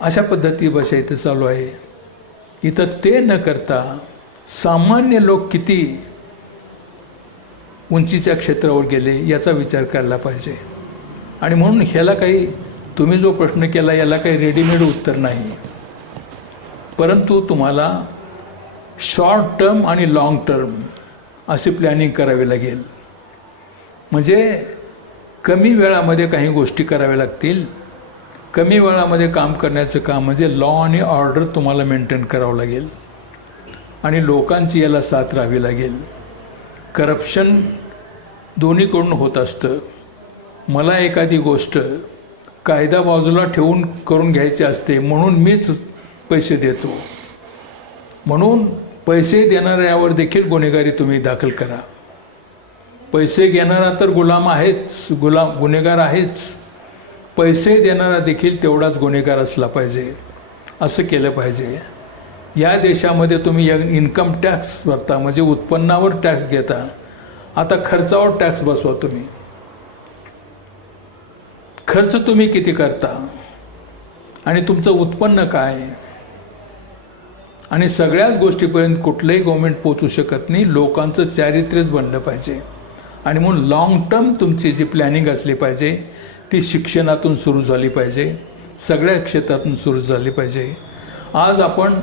अशा पद्धती भाषा इथं चालू आहे. इथं ते न करता सामान्य लोक किती उंचीच्या क्षेत्रावर गेले याचा विचार करायला पाहिजे. आणि म्हणून ह्याला काही, तुम्ही जो प्रश्न केला याला काही रेडीमेड उत्तर नाही. परंतु तुम्हाला शॉर्ट टर्म आणि लॉंग टर्म असे प्लॅनिंग करावे लागेल. म्हणजे कमी वेळामध्ये काही गोष्टी कराव्या लागतील. कमी वेळामध्ये काम करण्याचं काम म्हणजे लॉ आणि ऑर्डर तुम्हाला मेंटेन करावं लागेल. आणि लोकांची याला साथ राहावी लागेल. करप्शन दोन्हीकडून होत असतं. मला एखादी गोष्ट कायदा बाजूला ठेवून करून घ्यायची असते म्हणून मीच पैसे देतो. म्हणून पैसे देणाऱ्यावर देखील गुन्हेगारी तुम्ही दाखल करा. पैसे घेणारा तर गुलाम आहेच, गुन्हेगार आहेच. पैसे देणारा देखील तेवढाच गुन्हेगार असला पाहिजे. असं केलं पाहिजे. या देशामध्ये तुम्ही इन्कम टॅक्स भरता, म्हणजे उत्पन्नावर टॅक्स घेता. आता खर्चावर टॅक्स बसवा तुम्ही. खर्च तुम्ही किती करता आणि तुमचं उत्पन्न काय, आणि सगळ्याच गोष्टीपर्यंत कुठलंही गव्हर्नमेंट पोचू शकत नाही. लोकांचं चारित्र्यच बनलं पाहिजे. आणि म्हणून लॉंग टर्म तुमची जी प्लॅनिंग असली पाहिजे ती शिक्षणातून सुरू झाली पाहिजे, सगळ्या क्षेत्रातून सुरू झाली पाहिजे. आज आपण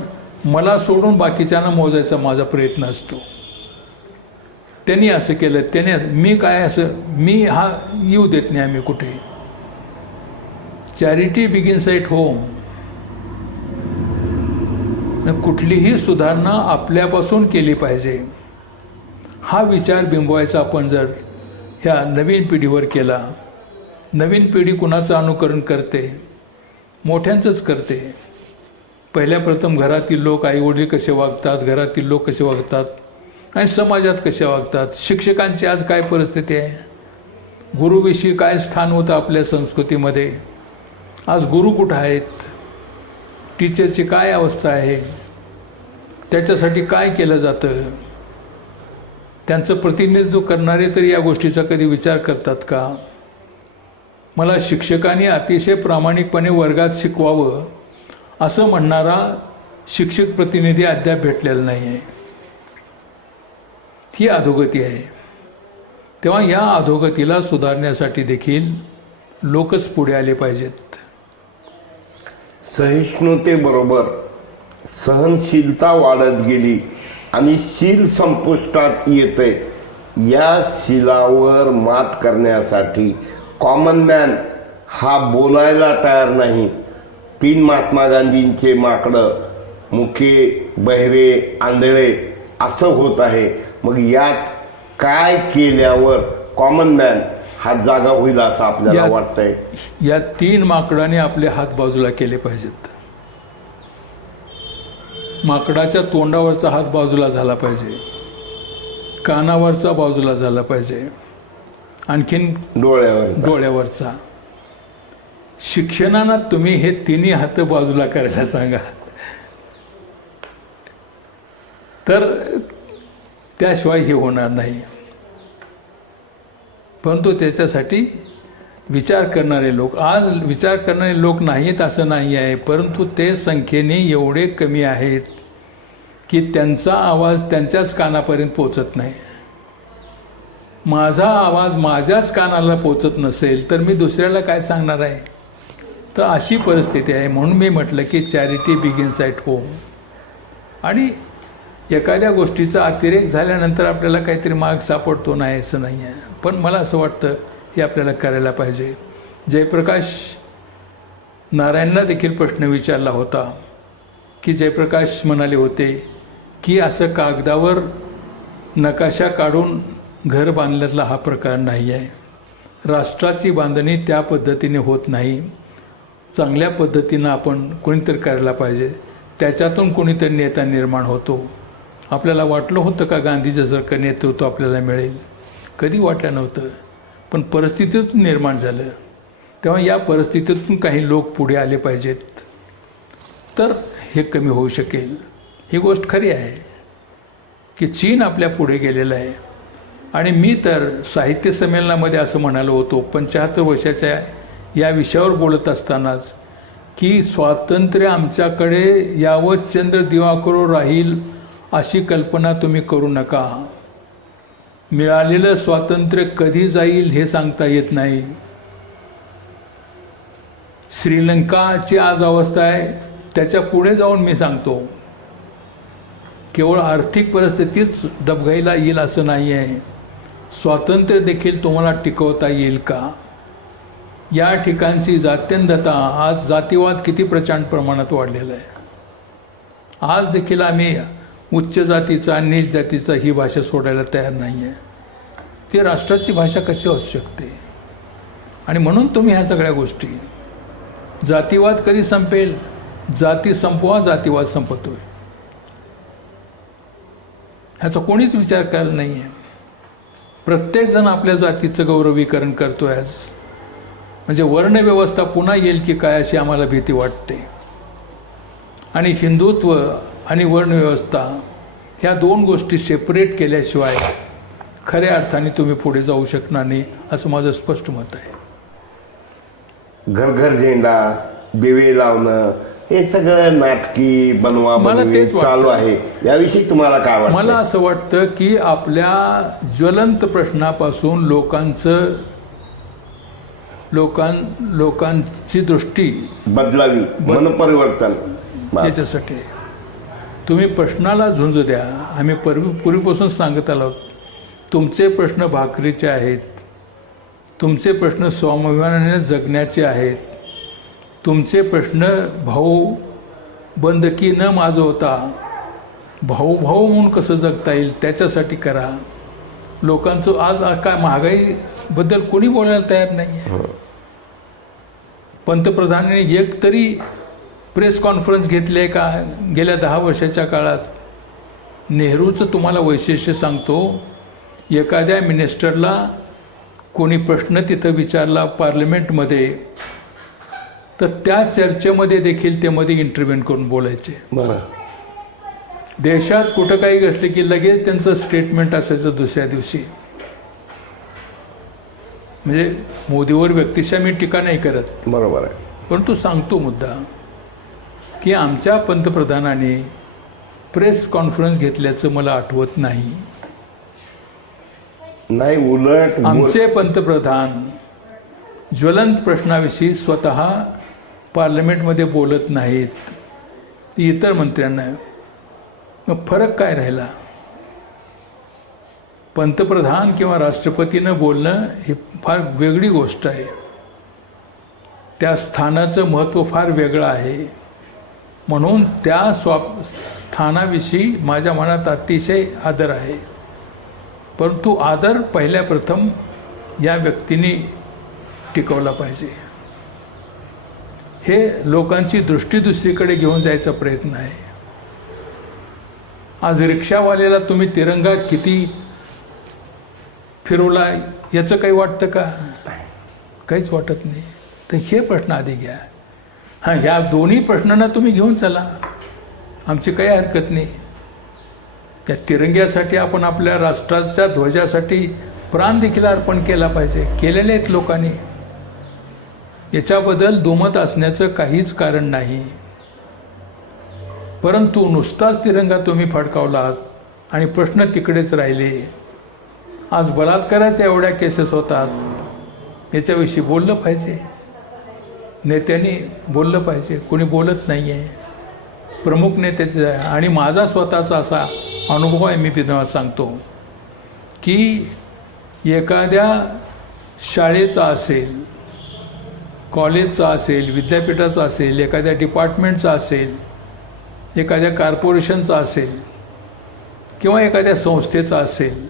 मला सोडून बाकीच्यांना मोजायचा माझा प्रयत्न असतो. त्यांनी असं केलं, त्याने मी काय असं, मी हा येऊ देत नाही आम्ही कुठे. Charity begins at home. कुठलीही सुधारणा आपल्यापासून केली पाहिजे हा विचार बिंबवायचा आपण जर ह्या नवीन पिढीवर केला. नवीन पिढी कुणाचं अनुकरण करते? मोठ्यांचंच करते. पहिल्या प्रथम घरातील लोक, आईवडील कसे वागतात, घरातील लोक कसे वागतात आणि समाजात कसे वागतात. शिक्षकांची आज काय परिस्थिती आहे? गुरुविषयी काय स्थान होतं आपल्या संस्कृतीमध्ये? आज गुरु कुठं आहेत? टीचरची काय अवस्था आहे? त्याच्यासाठी काय केलं जातं? त्यांचं प्रतिनिधित्व करणारे तरी या गोष्टीचा कधी विचार करतात का? मला शिक्षकांनी अतिशय प्रामाणिकपणे वर्गात शिकवावं असं म्हणणारा शिक्षक प्रतिनिधी अद्याप भेटलेला नाही आहे. ही अधोगती आहे. तेव्हा या अधोगतीला सुधारण्यासाठी देखील लोकच पुढे आले पाहिजेत. सहिष्णुतेबरोबर सहनशीलता वाढत गेली आणि शील संपुष्टात येते. या शीलावर मात करण्यासाठी कॉमन मॅन हा बोलायला तयार नाही. 3 महात्मा गांधींचे माकडं मुके, बहिरे, आंधळे असं होत आहे. मग यात काय केल्यावर कॉमन मॅन हा जागा होईल असं आपल्याला वाटतंय? या 3 माकडाने आपले हात बाजूला केले पाहिजेत. माकडाच्या तोंडावरचा हात बाजूला झाला पाहिजे, कानावरचा बाजूला झाला पाहिजे, आणखीन डोळ्यावरचा. शिक्षणाला तुम्ही हे 3 हात बाजूला करायला सांगा, तर त्याशिवाय हे होणार नाही. परंतु त्याच्यासाठी विचार करणारे लोक, आज विचार करणारे लोक नाहीत असं नाही आहे, परंतु ते संख्येने एवढे कमी आहेत की त्यांचा आवाज त्यांच्याच कानापर्यंत पोचत नाही. माझा आवाज माझ्याच कानाला पोचत नसेल तर मी दुसऱ्याला काय सांगणार आहे? तर अशी परिस्थिती आहे. म्हणून मी म्हटलं की चॅरिटी बिगिन्स ॲट होम. आणि एखाद्या गोष्टीचा अतिरेक झाल्यानंतर आपल्याला काहीतरी मार्ग सापडतो नाही असं नाही आहे, पण मला असं वाटतं हे आपल्याला करायला पाहिजे. जयप्रकाश नारायणला देखील प्रश्न विचारला होता की जयप्रकाश म्हणाले होते की असं कागदावर नकाशा काढून घर बांधल्यातला हा प्रकार नाही आहे. राष्ट्राची बांधणी त्या पद्धतीने होत नाही. चांगल्या पद्धतीनं आपण कोणीतरी करायला पाहिजे. त्याच्यातून कोणीतरी नेता निर्माण होतो. आपल्याला वाटलं होतं का गांधीजीसारखं नेतृत्व आपल्याला मिळेल? कधी वाटलं नव्हतं, पण परिस्थितीतून निर्माण झालं. तेव्हा या परिस्थितीतून काही लोक पुढे आले पाहिजेत, तर हे कमी होऊ शकेल. ही गोष्ट खरी आहे की चीन आपल्या पुढे गेलेलं आहे. आणि मी तर साहित्य संमेलनामध्ये असं म्हणालो होतो 75 वर्षाच्या या विषयावर बोलत असतानाच की स्वातंत्र्य आमच्याकडे यावत चंद्र दिवाकरो राहील अशी कल्पना तुम्ही करू नका. मिळालेलं स्वातंत्र्य कधी जाईल हे सांगता येत नाही. श्रीलंकाची आज अवस्था आहे, त्याच्या पुढे जाऊन मी सांगतो केवळ आर्थिक परिस्थितीच डबघाईला येईल असं नाही आहे. स्वातंत्र्य देखील तुम्हाला टिकवता येईल का? या ठिकाणची जात्यंधता, आज जातीवाद किती प्रचंड प्रमाणात वाढलेला आहे. आज देखील आम्ही उच्च जातीचा नीच जातीचा ही भाषा सोडायला तयार नाही आहे. ती राष्ट्राची भाषा कशी असू शकते? आणि म्हणून तुम्ही ह्या सगळ्या गोष्टी, जातीवाद कधी संपेल? जाती संपवा, जातीवाद संपतोय, ह्याचा कोणीच विचार करायला नाही आहे. प्रत्येकजण आपल्या जातीचं गौरवीकरण करतोय आज. म्हणजे वर्णव्यवस्था पुन्हा येईल की काय अशी आम्हाला भीती वाटते. आणि हिंदुत्व आणि वर्णव्यवस्था ह्या 2 गोष्टी सेपरेट केल्याशिवाय खऱ्या अर्थाने तुम्ही पुढे जाऊ शकणार नाही, असं माझं स्पष्ट मत आहे. घर घर झेंडा, दिवे लावणं, हे सगळं नाटकी बनवा बनवी चालू आहे. याविषयी तुम्हाला काय वाटतं? मला असं वाटतं की आपल्या ज्वलंत प्रश्नापासून लोकांची दृष्टी बदलावी, मन परिवर्तन. याच्यासाठी तुम्ही प्रश्नाला झुंज द्या. आम्ही पूर्वीपासून सांगत आलो, तुमचे प्रश्न भाकरीचे आहेत, तुमचे प्रश्न स्वाभिमानाने जगण्याचे आहेत, तुमचे प्रश्न भाऊ बंदकी न माजवता भाऊ भाऊ म्हणून कसं जगता येईल त्याच्यासाठी करा. लोकांचं आज काय महागाईबद्दल कोणी बोलायला तयार नाही आहे. पंतप्रधानांनी एक तरी प्रेस कॉन्फरन्स घेतली आहे का गेल्या 10 वर्षाच्या काळात? नेहरूचं तुम्हाला वैशिष्ट्य सांगतो, एखाद्या मिनिस्टरला कोणी प्रश्न तिथं विचारला पार्लमेंटमध्ये तर त्या चर्चेमध्ये देखील ते मध्ये इंटरव्ह्यू करून बोलायचे. बरं. देशात कुठं काही घडलं की लगेच त्यांचं स्टेटमेंट असायचं दुसऱ्या दिवशी. म्हणजे मोदीवर व्यक्तिशः मी टीका नाही करत, बरोबर आहे, परंतु सांगतो मुद्दा की आमच्या पंतप्रधानांनी प्रेस कॉन्फरन्स घेतल्याचं मला आठवत नाही. नाही, उलट आमचे पंतप्रधान ज्वलंत प्रश्नाविषयी स्वतः पार्लमेंटमध्ये बोलत नाहीत, इतर मंत्र्यांना. मग फरक काय राहिला? पंतप्रधान किंवा राष्ट्रपतीनं बोलणं ही फार वेगळी गोष्ट आहे. त्या स्थानाचं महत्त्व फार वेगळं आहे. म्हणून त्या स्थानाविषयी माझ्या मनात अतिशय आदर आहे. परंतु आदर पहिल्या प्रथम या व्यक्तीने टिकवला पाहिजे. हे लोकांची दृष्टी दुसरीकडे घेऊन जायचा प्रयत्न आहे. आज रिक्षावाल्याला तुम्ही तिरंगा किती फिरवला याचं काही वाटतं का? काहीच वाटत नाही. तर हे प्रश्न आधी घ्या. हां, ह्या दोन्ही प्रश्नांना तुम्ही घेऊन चला, आमची काही हरकत नाही. या तिरंग्यासाठी आपण आपल्या राष्ट्राच्या ध्वजासाठी प्राण देखील अर्पण केला पाहिजे, केलेले आहेत लोकांनी. याच्याबद्दल दुमत असण्याचं काहीच कारण नाही. परंतु नुसताच तिरंगा तुम्ही फडकावलात आणि प्रश्न तिकडेच राहिले. आज बलात्काराच्या एवढ्या केसेस होतात, याच्याविषयी बोललं पाहिजे, नेत्यांनी बोललं पाहिजे. कोणी बोलत नाही आहे. प्रमुख नेत्याचे आहे. आणि माझा स्वतःचा असा अनुभव आहे, मी तुम्हाला सांगतो की एखाद्या शाळेचा असेल, कॉलेजचा असेल, विद्यापीठाचा असेल, एखाद्या डिपार्टमेंटचा असेल, एखाद्या कॉर्पोरेशनचा असेल किंवा एखाद्या संस्थेचा असेल,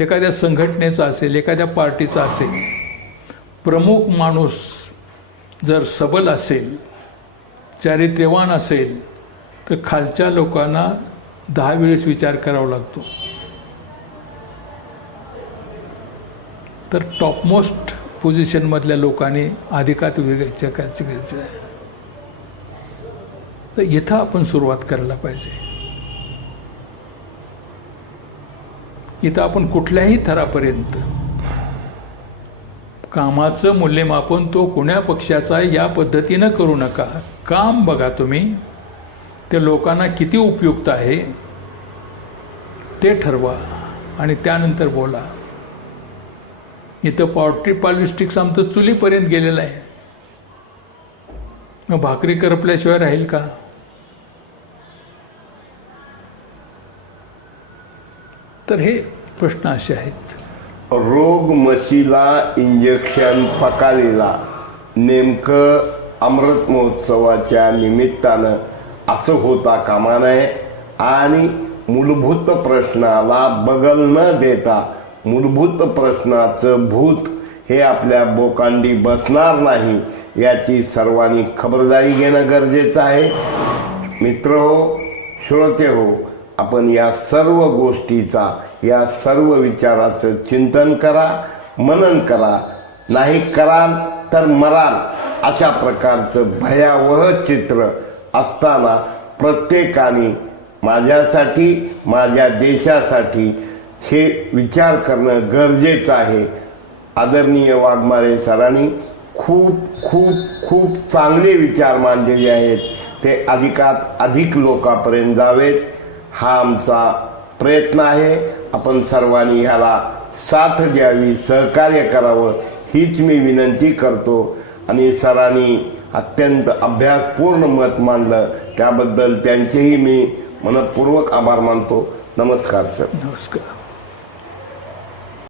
एखाद्या संघटनेचा असेल, एखाद्या पार्टीचा असेल, प्रमुख माणूस जर सबल असेल, चारित्र्यवान असेल, तर खालच्या लोकांना 10 वेळेस विचार करावा लागतो. तर टॉपमोस्ट पोझिशनमधल्या लोकांनी अधिकात वेगायच्या करायची गरज आहे. तर इथं आपण सुरुवात करायला पाहिजे. इथं आपण कुठल्याही थरापर्यंत कामाचं मूल्यमापन तो कोण्या पक्षाचा या पद्धतीनं करू नका. काम बघा तुम्ही, ते लोकांना किती उपयुक्त आहे ते ठरवा आणि त्यानंतर बोला. इथं पॉलिटिक्स आमचं चुलीपर्यंत गेलेलं आहे. मग भाकरी करपल्याशिवाय राहील का? तर हे प्रश्न असे आहेत. रोग मशीला इंजेक्शन पकालीला नेमकं अमृत महोत्सवाच्या निमित्तानं असं होता कामा नये. आणि मूलभूत प्रश्नाला बगल न देता मूलभूत प्रश्नाचं भूत हे आपल्या बोकांडी बसणार नाही याची सर्वांनी खबरदारी घेणं गरजेचं आहे. मित्र हो, श्रोते हो, आपण या सर्व गोष्टीचा, या सर्व विचाराचं चिंतन करा, मनन करा. नाही कराल तर मराल अशा प्रकारचं भयावह चित्र असताना प्रत्येकाने माझ्यासाठी, माझ्या देशासाठी हे विचार करणं गरजेचं आहे. आदरणीय वाघमारे सरांनी खूप खूप खूप चांगले विचार मांडलेले आहेत. ते अधिकात अधिक लोकांपर्यंत जावेत हा आमचा प्रयत्न आहे. आपण सर्वांनी ह्याला साथ द्यावी, सहकार्य करावं हीच मी विनंती करतो. आणि सरांनी अत्यंत अभ्यासपूर्ण मत मांडलं त्याबद्दल त्यांचेही मी मनपूर्वक आभार मानतो. नमस्कार सर. नमस्कार.